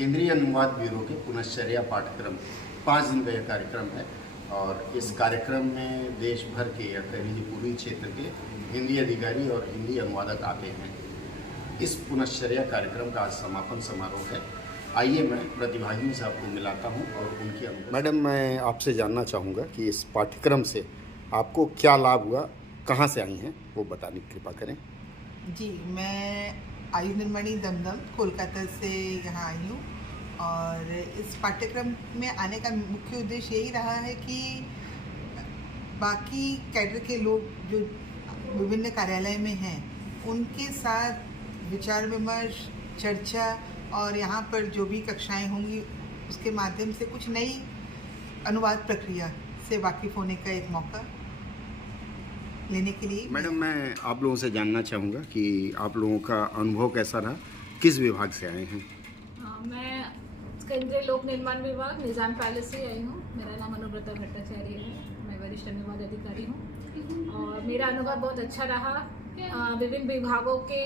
केंद्रीय अनुवाद ब्यूरो के पुनश्चर्या पाठ्यक्रम 5 दिन का यह कार्यक्रम है और इस कार्यक्रम में देश भर के या कह लीजिए पूर्वी क्षेत्र के हिंदी अधिकारी और हिंदी अनुवादक आते हैं। इस पुनश्चर्या कार्यक्रम का आज समापन समारोह है। आइए मैं प्रतिभागियों से आपको मिलाता हूं और उनकी अनुभव। मैडम, मैं आपसे जानना चाहूँगा कि इस पाठ्यक्रम से आपको क्या लाभ हुआ, कहाँ से आई हैं, वो बताने की कृपा करें। जी, मैं आयु निर्माणी दमदम कोलकाता से यहाँ आई हूँ और इस पाठ्यक्रम में आने का मुख्य उद्देश्य यही रहा है कि बाकी कैडर के लोग जो विभिन्न कार्यालय में हैं उनके साथ विचार विमर्श, चर्चा और यहाँ पर जो भी कक्षाएं होंगी उसके माध्यम से कुछ नई अनुवाद प्रक्रिया से वाकिफ़ होने का एक मौका लेने के लिए। मैडम, मैं आप लोगों से जानना चाहूँगा कि आप लोगों का अनुभव कैसा रहा, किस विभाग से आए हैं? मैं केंद्रीय लोक निर्माण विभाग निजाम पैलेस से आई हूँ। मेरा नाम अनुव्रता भट्टाचार्य है। मैं वरिष्ठ अनुवाद अधिकारी हूँ और मेरा अनुभव बहुत अच्छा रहा। विभिन्न विभागों के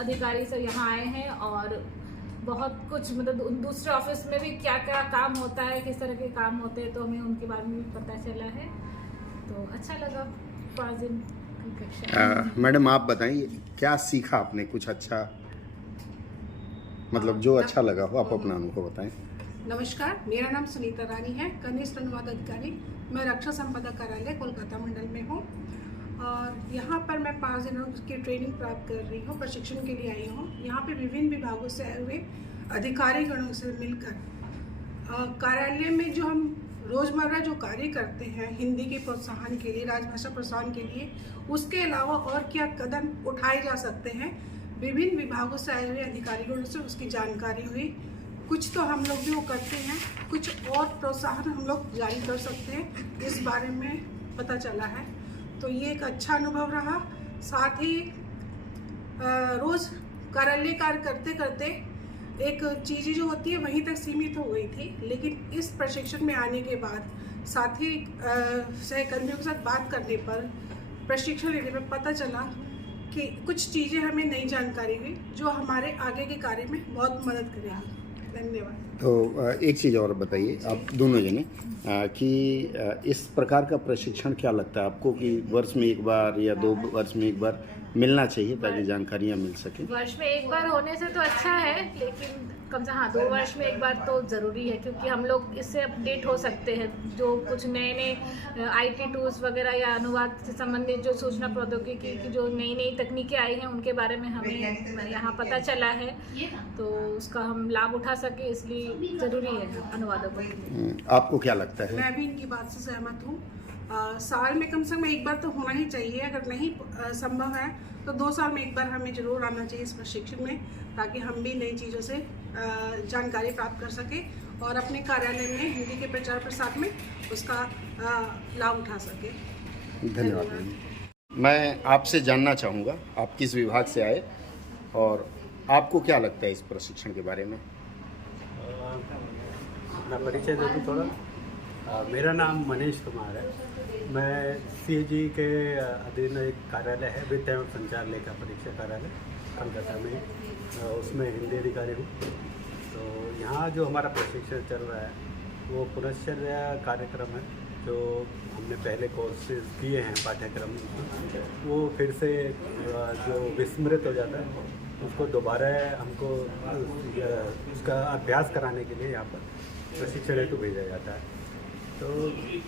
अधिकारी सब यहाँ आए हैं और बहुत कुछ मतलब दूसरे ऑफिस में भी क्या क्या काम होता है, किस तरह के काम होते हैं, तो हमें उनके बारे में भी पता चला है, तो अच्छा लगा 5 दिन की कक्षा। मैडम, आप बताइए क्या सीखा आपने, कुछ अच्छा मतलब जो अच्छा लगा हो, आप अपना अनुभव बताएं। नमस्कार, मेरा नाम सुनीता रानी है, कनिष्ठ अनुवाद अधिकारी। मैं रक्षा संपदा कार्यालय कोलकाता मंडल में हूँ और यहाँ पर मैं 5 दिनों की ट्रेनिंग प्राप्त कर रही हूँ, प्रशिक्षण के लिए आई हूँ। यहाँ पे विभिन्न विभागों से आए हुए अधिकारी गणों से मिलकर कार्यालय में जो हम रोज़मर्रा जो कार्य करते हैं हिंदी के प्रोत्साहन के लिए, राजभाषा प्रोत्साहन के लिए, उसके अलावा और क्या कदम उठाए जा सकते हैं, विभिन्न विभागों से आए हुए अधिकारियों से उसकी जानकारी हुई। कुछ तो हम लोग भी वो करते हैं, कुछ और प्रोत्साहन हम लोग जारी कर सकते हैं, इस बारे में पता चला है। तो ये एक अच्छा अनुभव रहा। साथ ही रोज़ कार्यालय कार्य करते करते एक चीज़ें जो होती है वहीं तक सीमित हो गई थी, लेकिन इस प्रशिक्षण में आने के बाद साथी सहकर्मियों के साथ बात करने पर, प्रशिक्षण लेने पर पता चला कि कुछ चीज़ें हमें नई जानकारी हुई जो हमारे आगे के कार्य में बहुत मदद करेगी। धन्यवाद। तो एक चीज़ और बताइए आप दोनों जने कि इस प्रकार का प्रशिक्षण क्या लगता है आपको कि वर्ष में एक बार या 2 वर्ष में एक बार मिलना चाहिए ताकि जानकारियाँ मिल सकें? वर्ष में एक बार होने से तो अच्छा है, लेकिन कम से 2 वर्ष में एक बार तो ज़रूरी है, क्योंकि हम लोग इससे अपडेट हो सकते हैं। जो कुछ नए नए IT टूल्स वगैरह या अनुवाद से संबंधित जो सूचना प्रौद्योगिकी की जो नई नई तकनीकें आई हैं उनके बारे में हमें यहाँ पता चला है, तो उसका हम लाभ उठा सके, इसलिए ज़रूरी है अनुवादकों के लिए। आपको क्या लगता है? मैं भी इनकी बात से सहमत हूँ। साल में कम से कम एक बार तो होना ही चाहिए। अगर नहीं संभव है तो 2 साल में एक बार हमें ज़रूर आना चाहिए इस प्रशिक्षण में, ताकि हम भी नई चीज़ों से जानकारी प्राप्त कर सकें और अपने कार्यालय में हिंदी के प्रचार प्रसार में उसका लाभ उठा सकें। धन्यवाद। मैं आपसे जानना चाहूँगा आप किस विभाग से आए और आपको क्या लगता है इस प्रशिक्षण के बारे में? अपना परिचय दे दूँ थोड़ा। मेरा नाम मनीष कुमार है। मैं CAG के अधीन एक कार्यालय है, वित्त एवं संचार लेखा परीक्षा कार्यालय कोलकाता में, उसमें हिंदी अधिकारी हूँ। तो यहाँ जो हमारा प्रशिक्षण चल रहा है वो पुनश्चर्या कार्यक्रम है, जो हमने पहले कोर्सेज किए हैं पाठ्यक्रम, वो फिर से जो विस्मृत हो जाता है उसको दोबारा हमको उसका अभ्यास कराने के लिए यहाँ पर प्रशिक्षण हेतु भेजा जाता है। तो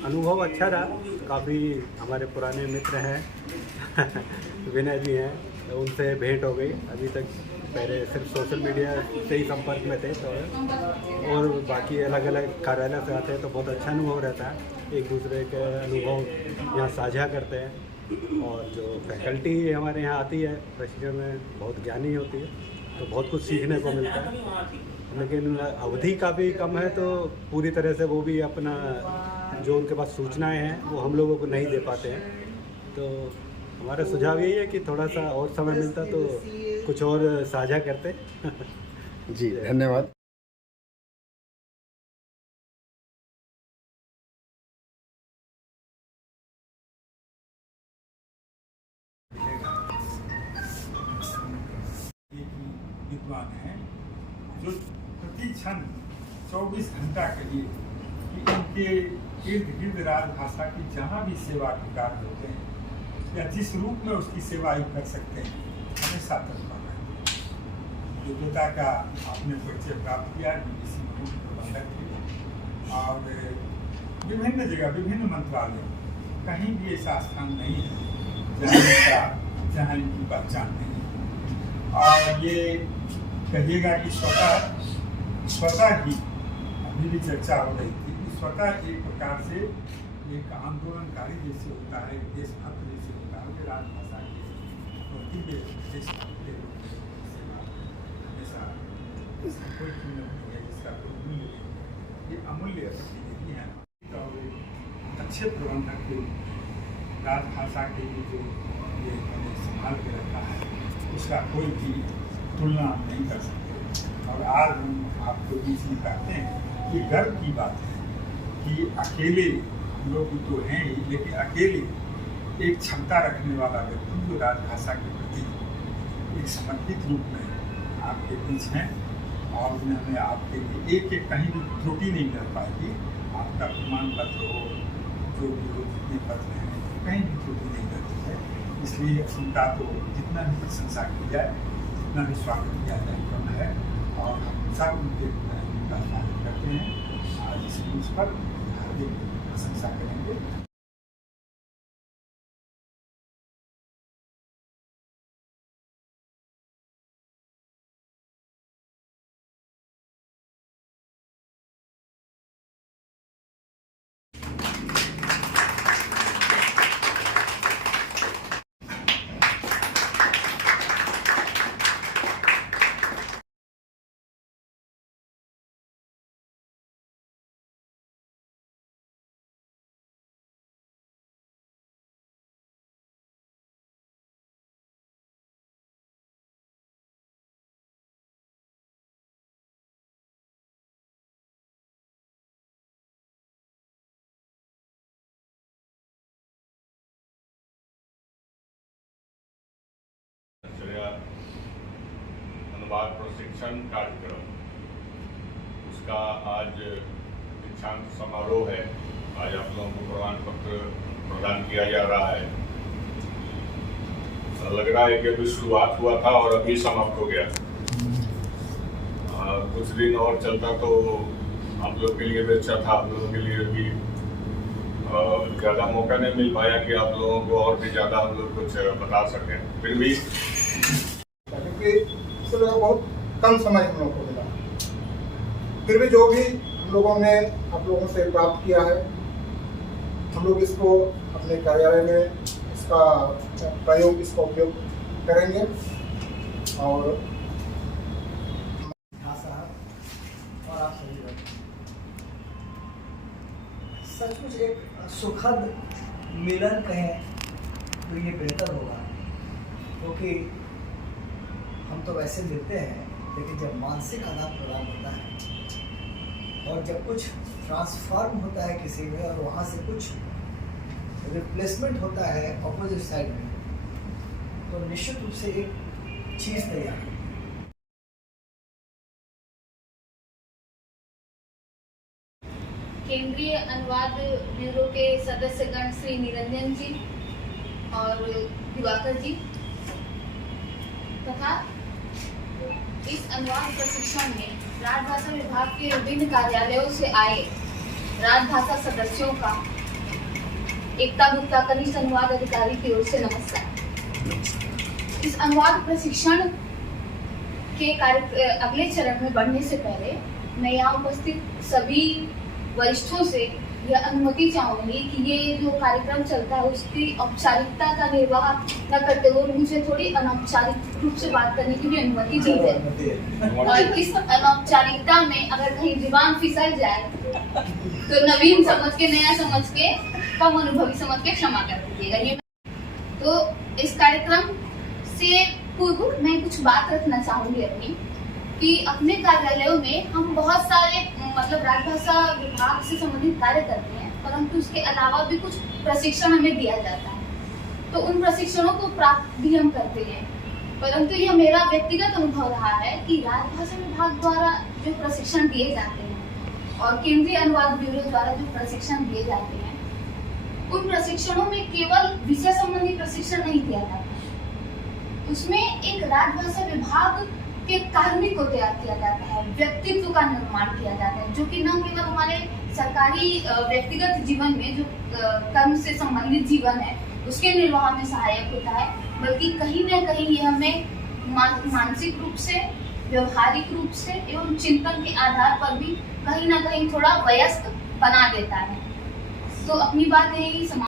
अनुभव अच्छा रहा। काफ़ी हमारे पुराने मित्र हैं विनय जी हैं, तो उनसे भेंट हो गई। अभी तक पहले सिर्फ सोशल मीडिया से ही संपर्क में थे, तो और बाकी अलग अलग कार्यालय से आते हैं, तो बहुत अच्छा अनुभव रहता है। एक दूसरे के अनुभव यहाँ साझा करते हैं और जो फैकल्टी हमारे यहाँ आती है प्रशिक्षण में बहुत ज्ञानी होती है, तो बहुत कुछ सीखने को मिलता है। लेकिन अवधि काफ़ी कम है, तो पूरी तरह से वो भी अपना जो उनके पास सूचनाएं हैं वो हम लोगों को नहीं दे पाते हैं। तो हमारा सुझाव यही है कि थोड़ा सा और समय मिलता तो कुछ और साझा करते। जी, धन्यवाद। विद्वान हैं जो प्रति क्षण 24 घंटा कहिए कि इनके इर्द गिर्द राजभाषा की जहाँ भी सेवा के कार्य होते हैं या जिस रूप में उसकी सेवा ही कर सकते हैं, हमेशा तत्पर रहते हैं। योग्यता का आपने परिचय प्राप्त किया, BBC के प्रबंधक थे और विभिन्न जगह विभिन्न मंत्रालय कहीं भी ऐसा स्थान नहीं है जहाँ इनकी पहचान नहीं है। और ये कहिएगा कि स्वतः ही अभी भी चर्चा हो रही थी कि स्वतः एक प्रकार से एक आंदोलनकारी जैसे होता है, देशभक्त जैसे होता है कि राजभाषा के प्रति देशभक्त हमेशा कोई कीमत नहीं है, जिसका कोई मूल्य नहीं। ये अमूल्य प्रतिनिधि है। अच्छे प्रबंधक के राजभाषा के लिए जो ये संभाल के रखा है उसका कोई भी तुलना नहीं कर सकते। और आज हम आपको बीच में कहते हैं, ये गर्व की बात है कि अकेले लोग तो हैं ही, लेकिन अकेले एक क्षमता रखने वाला व्यक्ति जो राजभाषा के प्रति एक समर्पित रूप में आपके बीच हैं और उन्होंने आपके लिए एक कहीं भी त्रुटि नहीं कर पाएगी। आपका प्रमाण पत्र हो, जो भी हो, जितने पत्र हैं, कहीं भी त्रुटि नहीं रहती है। इसलिए उनका तो जितना भी प्रशंसा की जाए, जितना भी स्वागत किया जाए कम है और हम सब उनके उनका स्वागत करते हैं। आज इस मंच पर हार्दिक प्रशंसा करेंगे। अनुवाद प्रशिक्षण कार्यक्रम, उसका आज दीक्षांत समारोह है। आज आप लोगों को प्रमाण पत्र प्रदान किया जा रहा है। लग रहा है कि अभी शुरुआत हुआ था और अभी समाप्त हो गया। कुछ दिन और चलता तो आप लोग के लिए भी अच्छा था। आप लोगों के लिए भी ज़्यादा मौका नहीं मिल पाया कि आप लोगों को और भी ज़्यादा हम लोग कुछ बता सकें। फिर भी क्योंकि इसलिए बहुत कम समय हम लोग को मिला, फिर भी जो भी हम लोगों ने आप लोगों से प्राप्त किया है, हम लोग इसको अपने कार्यालय में इसका प्रयोग, इसका उपयोग करेंगे। और आप सभी सचमुच एक सुखद मिलन कहें तो ये बेहतर होगा, क्योंकि हम तो वैसे मिलते हैं, लेकिन जब मानसिक आदान प्रदान होता है और जब कुछ ट्रांसफॉर्म होता है किसी में और वहाँ से कुछ रिप्लेसमेंट होता है ऑपोजिट साइड में, तो निश्चित रूप से एक चीज़ तैयार है। केंद्रीय अनुवाद ब्यूरो के सदस्यगण श्री निरंजन जी और दिवाकर जी तथा इस अनुवाद प्रशिक्षण में राजभाषा विभाग के विभिन्न कार्यालयों से आए राजभाषा सदस्यों का एकता गुप्ता कनिष्ठ अनुवाद अधिकारी की ओर से नमस्कार। इस अनुवाद प्रशिक्षण के अगले चरण में बढ़ने से पहले मैं यहाँ उपस्थित सभी वरिष्ठों से यह अनुमति चाहूंगी कि ये जो कार्यक्रम चलता है उसकी औपचारिकता का निर्वाह न करते हुए मुझे थोड़ी अनौपचारिक रूप से बात करने की भी अनुमति दी जाए। और इस अनौपचारिकता में अगर कहीं जुबान फिसल जाए तो नवीन समझ के, नया समझ के, कम अनुभवी समझ के क्षमा कर दीजिएगा। ये तो इस कार्यक्रम से पूर्व मैं कुछ बात रखना चाहूंगी अपनी, कि अपने कार्यालयों में हम बहुत सारे मतलब राजभाषा विभाग से संबंधित कार्य करते हैं, परंतु उसके अलावा भी कुछ प्रशिक्षण हमें दिया जाता है, तो उन प्रशिक्षणों को प्राप्त भी हम करते हैं। परंतु यह मेरा व्यक्तिगत अनुभव रहा है कि राजभाषा विभाग द्वारा जो प्रशिक्षण दिए जाते हैं और केंद्रीय अनुवाद ब्यूरो द्वारा जो प्रशिक्षण दिए जाते हैं, उन प्रशिक्षणों में केवल विषय संबंधी प्रशिक्षण नहीं दिया जाता, उसमें एक राजभाषा विभाग के कार्मिक को तैयार किया जाता है, व्यक्तित्व का निर्माण किया जाता है, जो कि न केवल हमारे सरकारी व्यक्तिगत जीवन में जो कर्म से संबंधित जीवन है उसके निर्वाह में सहायक होता है, बल्कि कहीं न कहीं ये हमें मानसिक रूप से, व्यवहारिक रूप से एवं चिंतन के आधार पर भी कहीं न कहीं थोड़ा वयस्क बना देता है। तो अपनी बात यही